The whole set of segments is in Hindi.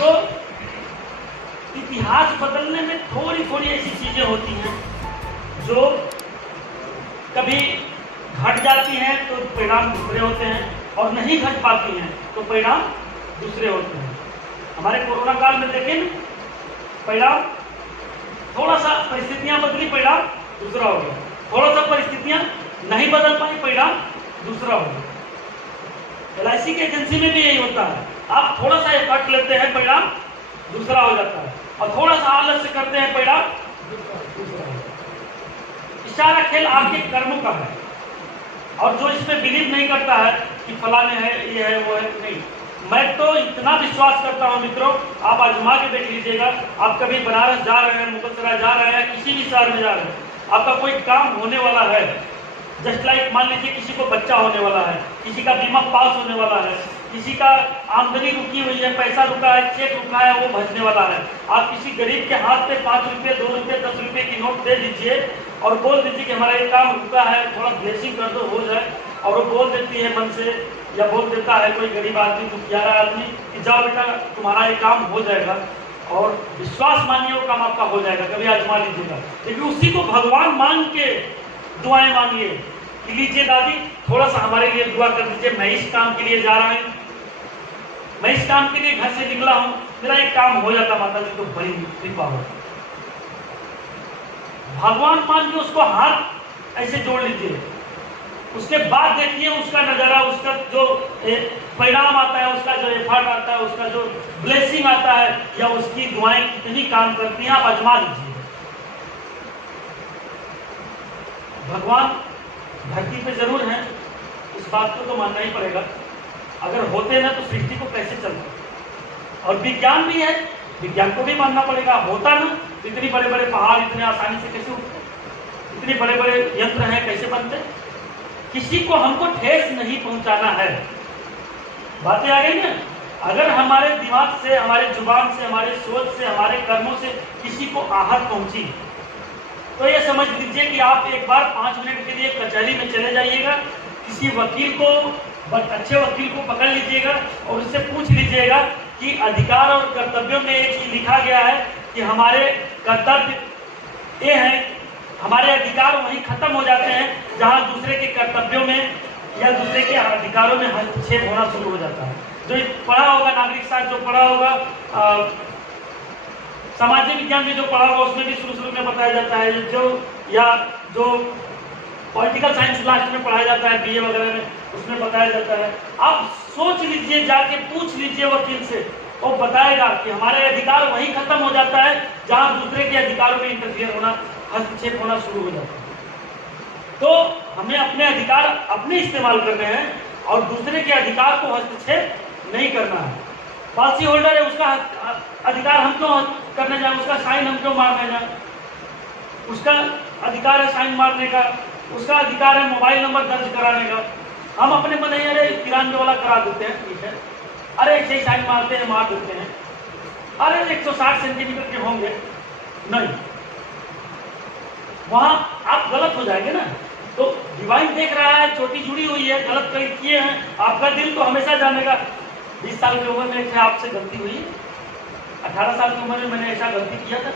तो इतिहास बदलने में थोड़ी थोड़ी ऐसी चीजें होती हैं जो कभी घट जाती हैं तो परिणाम दूसरे होते हैं, और नहीं घट पाती हैं तो परिणाम दूसरे होते हैं। हमारे कोरोना काल में देखें, परिणाम थोड़ा सा परिस्थितियां बदली, परिणाम दूसरा हो गया। थोड़ा सा परिस्थितियां नहीं बदल पाई, परिणाम दूसरा हो गया। LIC की एजेंसी में भी यही होता है, आप थोड़ा सा एफर्ट लेते हैं, परिणाम दूसरा हो जाता है, और थोड़ा सा आलस्य करते हैं, परिणाम दूसरा हो जाता है। सारा खेल आपके कर्मों का है, और जो इसमें बिलीव नहीं करता है कि फलाने है, ये है, वो है, नहीं। मैं तो इतना विश्वास करता हूं मित्रों, आप आजमा के देख लीजिएगा। आप कभी बनारस जा रहे हैं, मुगलसराय जा रहे हैं, किसी भी शहर में जा रहे हैं, आपका कोई काम होने वाला है, जस्ट लाइक मान लीजिए किसी को बच्चा होने वाला है, किसी का बीमा पास होने वाला है, किसी का आमदनी रुकी हुई है, पैसा रुका है, चेक रुका है, वो भजने वाला है। आप किसी गरीब के हाथ पे 5 रुपये, 2 रुपये, 10 रुपये की नोट दे दीजिए और बोल दीजिए कि हमारा ये काम रुका है, थोड़ा ब्लेसिंग कर दो, हो जाए। और वो बोल देती है मन से, या बोल देता है कोई गरीब आदमी, दुखियारा आदमी कि जाओ बेटा तुम्हारा ये काम हो जाएगा, और विश्वास मानिए वो काम आपका हो जाएगा। कभी आजमा लीजिएगा। लेकिन उसी को भगवान मान के दुआएं मांगिए कि लीजिए दादी थोड़ा सा हमारे लिए दुआ कर दीजिए, मैं इस काम के लिए जा रहा हूं, मैं इस काम के लिए घर से निकला हूं, मेरा एक काम हो जाता माता जी तो बड़ी कृपा हो। भगवान मान के उसको हाथ ऐसे जोड़ लीजिए, उसके बाद देखिए उसका नजारा, उसका जो परिणाम आता है, उसका जो एफर्ट आता है, उसका जो ब्लेसिंग आता है, या उसकी दुआएं कितनी काम करती हैं, आप आजमा लीजिए। भगवान धरती पे जरूर हैं, इस बात को तो मानना ही पड़ेगा। अगर होते ना तो सृष्टि को कैसे चलता। और विज्ञान भी है, विज्ञान को भी मानना पड़ेगा। होता ना तो इतने बड़े बड़े पहाड़ इतने आसानी से कैसे उठते, इतने बड़े बड़े यंत्र हैं कैसे बनते। किसी को हमको ठेस नहीं पहुंचाना है। बातें आ गई ना। अगर हमारे दिमाग से, हमारे जुबान से, हमारे सोच से, हमारे कर्मों से किसी को आहत पहुंची तो ये समझ लीजिए कि आप एक बार 5 मिनट के लिए कचहरी में चले जाइएगा, किसी वकील को, अच्छे वकील को पकड़ लीजिएगा और उससे पूछ लीजिएगा कि अधिकार और कर्तव्यों में एक चीज लिखा गया है कि हमारे कर्तव्य ये है, हमारे अधिकार वहीं खत्म हो जाते हैं जहां दूसरे के कर्तव्यों में या दूसरे के अधिकारों में हस्तक्षेप होना शुरू हो जाता है। जो पढ़ा होगा नागरिक शास्त्र, जो पढ़ा होगा सामाजिक विज्ञान में जो पढ़ा होगा, उसमें भी शुरू में बताया जाता है, जो पॉलिटिकल साइंस लास्ट में पढ़ाया जाता है, BA वगैरह में, उसमें बताया जाता है। आप सोच लीजिए, जाके पूछ लीजिए वकील से, वो बताएगा कि हमारे अधिकार वहीं खत्म हो जाता है जहां दूसरे के अधिकारों में इंटरफियर होना, हस्तक्षेप होना शुरू हो जाता है। तो हमें अपने अधिकार अपने इस्तेमाल करने हैं और दूसरे के अधिकार को हस्तक्षेप नहीं करना है। पॉलिसी होल्डर है, उसका अधिकार हम क्यों करने जाए, उसका साइन हम क्यों मारने जाए। उसका अधिकार है साइन मारने का, उसका अधिकार है मोबाइल नंबर दर्ज कराने का। हम अपने मन ही अरे 93 वाला करा देते हैं, ठीक है, अरे एक ही साइन मारते हैं, मार देते हैं, अरे 160 सेंटीमीटर के होंगे, नहीं, वहां आप गलत हो जाएंगे ना। तो डिवाइन देख रहा है, चोटी जुड़ी हुई है, गलत किए हैं, आपका दिल तो हमेशा जानेगा। 20 साल की उम्र में आपसे गलती हुई, 18 साल की उम्र में मैंने ऐसा गलती किया था,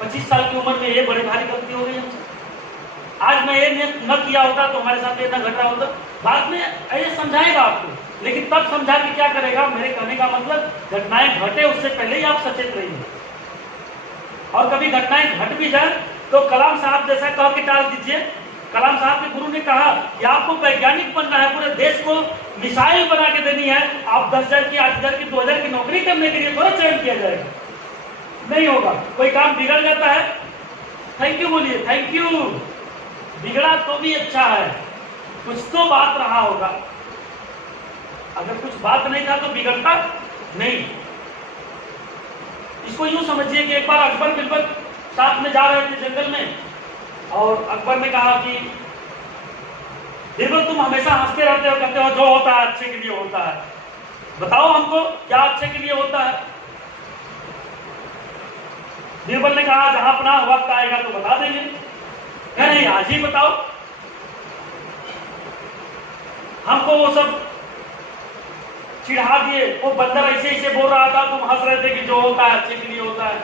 25 साल की उम्र में ये बड़े भारी गलती हो गई हमसे, आज मैं ये न किया होता तो हमारे साथ ये न घट रहा होता। बाद में ऐसे समझाएगा आपको, लेकिन तब समझा के क्या करेगा। मेरे कहने का मतलब घटनाएं घटे उससे पहले ही आप सचेत रहिए, और कभी घटनाएं घट भी जाए तो कलाम साहब जैसा कह के टाल दीजिए। कलाम साहब के गुरु ने कहा कि आपको वैज्ञानिक बनना है, पूरे देश को मिसाइल बना के देनी है, आप 10,000 की, 8,000 की, 2,000 की नौकरी करने के लिए थोड़ा चयन किया जाएगा, नहीं होगा। कोई काम बिगड़ जाता है, थैंक यू बोलिए, थैंक यू, बिगड़ा तो भी अच्छा है, कुछ तो बात रहा होगा। अगर कुछ बात नहीं था तो बिगड़ता नहीं। इसको यूं समझिए कि एक बार अकबर बिरबल साथ में जा रहे थे जंगल में, और अकबर ने कहा कि बिरबल तुम हमेशा हंसते रहते हो, कहते हो जो होता है अच्छे के लिए होता है, बताओ हमको क्या अच्छे के लिए होता है। बिरबल ने कहा जहां अपना वक्त आएगा तो बता देंगे। कह नहीं, आज ही बताओ, हमको वो सब चिढ़ा दिए। वो बंदर ऐसे ऐसे बोल रहा था, तुम हंस रहे थे कि जो होता है अच्छे के लिए होता है।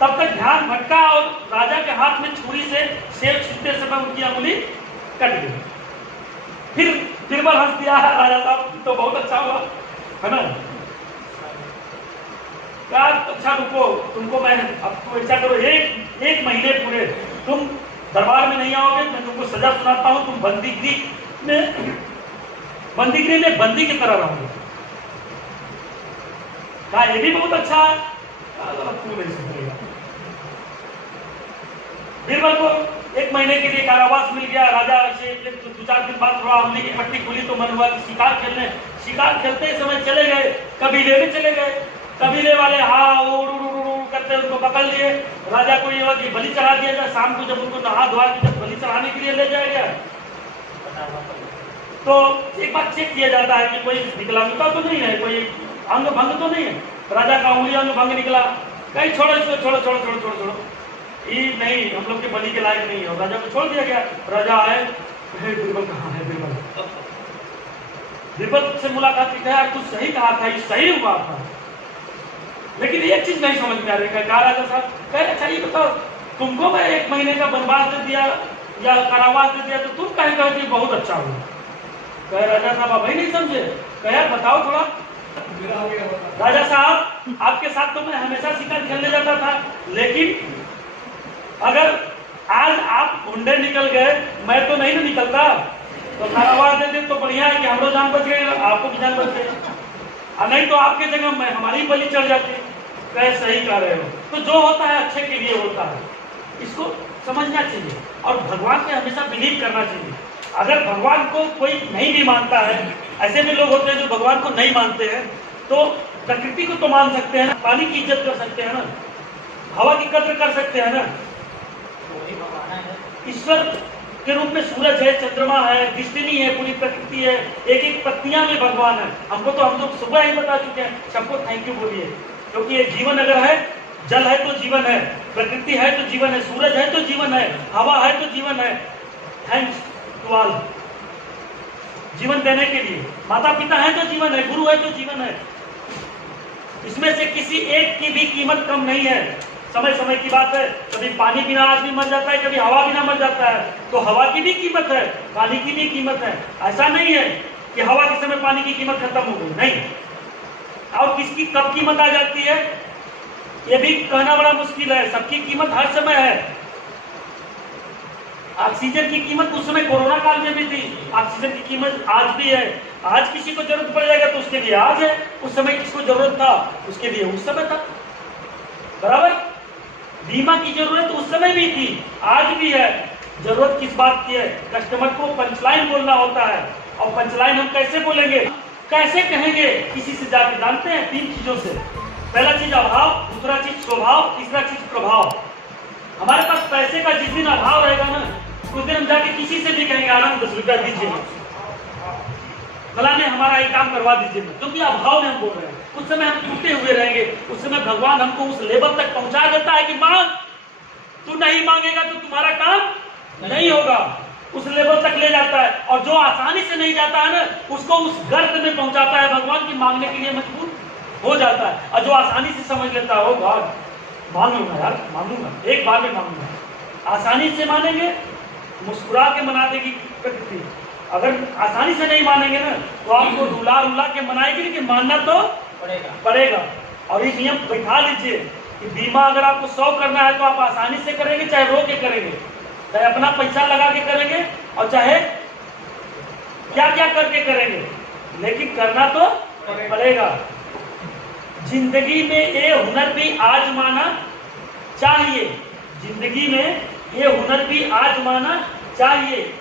तब तक ध्यान भटका और राजा के हाथ में छुरी से सेब छूते समय उनकी अंगुली कट गई। फिर बीरबल हंस दिया, राजा साहब तो बहुत अच्छा हुआ, है ना। क्या अच्छा, रुको, तुमको मैं अब तुम ऐसा करो, एक महीने पूरे तुम दरबार में नहीं आओगे, मैं तुमको सजा सुनाता हूं, तुम बंदीगृह में बंदी की तरह रहोगे। क्या ये भी बहुत अच्छा है? क्यों नहीं सुनेगा। बीरबल को 1 महीने के लिए कारावास मिल गया। राजा से 2-4 दिन बाद थोड़ा अमली की पट्टी खुली तो मन हुआ कि शिकार खेलते समय चले गए, कबीले में चले गए। कबीले वाले करते उनको पकड़ लिए। राजा को ये हुआ कि बलि चढ़ा दिया जाए। शाम को जब उनको नहा धोआ के जब बलि चढ़ाने के लिए ले जाया गया तो एक बार चेक किया जाता है कि कोई विकलांगता तो नहीं है, कोई अंग भंग तो नहीं है। राजा का उंगली अंग भंग निकला। कहीं छोड़ो इसको, छोड़ो, ये नहीं, हम लोग के बलि के लायक नहीं है। राजा को छोड़ दिया गया। राजा आए, बीरबल कहाँ है? बीरबल से मुलाकात की, यार तू सही कहा था, ये सही हुआ था, लेकिन एक चीज नहीं समझ में आ रही है। क्या राजा साहब कहे, अच्छा ये बताओ, तुमको मैं 1 महीने का वनवास दे दिया या कारावास दे दिया तो तुम कहे कि बहुत अच्छा हुआ। कहे राजा साहब अभी नहीं समझे। कहे बताओ थोड़ा। राजा साहब आपके साथ तो मैं हमेशा शिकार खेलने जाता था, लेकिन अगर आज आप गुंडे निकल गए, मैं तो नहीं ना निकलता, तो कारावास दे दे तो बढ़िया है कि हमरो जान बच गई, आपको भी जान बच गई, और नहीं तो आपके जगह मैं हमारी बलि चढ़ जाती। कहे सही कह रहे हो। तो जो होता है अच्छे के लिए होता है, इसको समझना चाहिए और भगवान पे हमेशा बिलीव करना चाहिए। अगर भगवान को कोई नहीं भी मानता है, ऐसे भी लोग होते हैं जो भगवान को नहीं मानते हैं, तो प्रकृति को तो मान सकते हैं ना, पानी की इज्जत कर सकते हैं ना, हवा की कद्र कर सकते हैं ना। ईश्वर के रूप में सूरज है, चंद्रमा है, दृष्टिनी है, पूरी प्रकृति है, एक पत्तियां में भगवान है। हम लोग सुबह ही बता चुके हैं। सबको थैंक यू बोलिए, क्योंकि ये जीवन अगर है, जल है तो जीवन है, प्रकृति है तो जीवन है, सूरज है तो जीवन है, हवा है तो जीवन है। Thanks to all. जीवन देने के लिए माता पिता है तो जीवन है, गुरु है तो जीवन है। इसमें से किसी एक की भी कीमत कम नहीं है। समय समय की बात है, कभी पानी बिना आदमी मर जाता है, कभी हवा बिना मर जाता है। तो हवा की भी कीमत है, पानी की भी कीमत है। ऐसा नहीं है कि हवा के समय पानी की कीमत खत्म हो गई, नहीं। और किसकी कब कीमत आ जाती है ये भी कहना बड़ा मुश्किल है। सबकी कीमत हर समय है। ऑक्सीजन की कीमत उस समय कोरोना काल में भी थी, ऑक्सीजन की कीमत आज भी है। आज किसी को जरूरत पड़ जाएगा तो उसके लिए आज है, उस समय किसको जरूरत था उसके लिए उस समय था, बराबर। बीमा की जरूरत उस समय भी थी, आज भी है। जरूरत किस बात की है? कस्टमर को पंचलाइन बोलना होता है। और पंचलाइन हम कैसे बोलेंगे, कैसे कहेंगे? किसी से जाके जानते हैं 3 चीजों से। पहला चीज अभाव, दूसरा चीज स्वभाव, तीसरा चीज प्रभाव। हमारे पास पैसे का जिस दिन अभाव रहेगा ना, उस दिन हम जाके किसी से भी कहेंगे आराम 10 रुपया दीजिए, फलाने हमारा ये काम करवा दीजिए, क्योंकि अभाव में हम बोल रहे हैं। उस समय हम टूटे हुए रहेंगे। उस समय भगवान हमको उस लेवल तक पहुंचा देता है कि मांग, तू नहीं मांगेगा तो तुम्हारा काम नहीं होगा। उस लेवल तक ले जाता है। और जो आसानी से नहीं जाता है ना, उसको उस गर्त में पहुंचाता है भगवान की मांगने के लिए मजबूर हो जाता है। और जो आसानी से समझ लेता है, ओ गॉड मांग लूंगा यार, मांगूंगा, एक बार में मांगूंगा। आसानी से मानेंगे, मुस्कुरा के मना देगी प्रकृति। अगर आसानी से नहीं मानेंगे ना, तो आपको रुला के मनाएगी, लेकिन मानना तो पड़ेगा। और ये नियम बैठा लीजिए कि बीमा अगर आपको 100 करना है तो आप आसानी से करेंगे, चाहे रो के करेंगे, चाहे अपना पैसा लगा के करेंगे, और चाहे क्या क्या करके करेंगे, लेकिन करना तो पड़ेगा। जिंदगी में ये हुनर भी आजमाना चाहिए। जिंदगी में ये हुनर भी आजमाना चाहिए।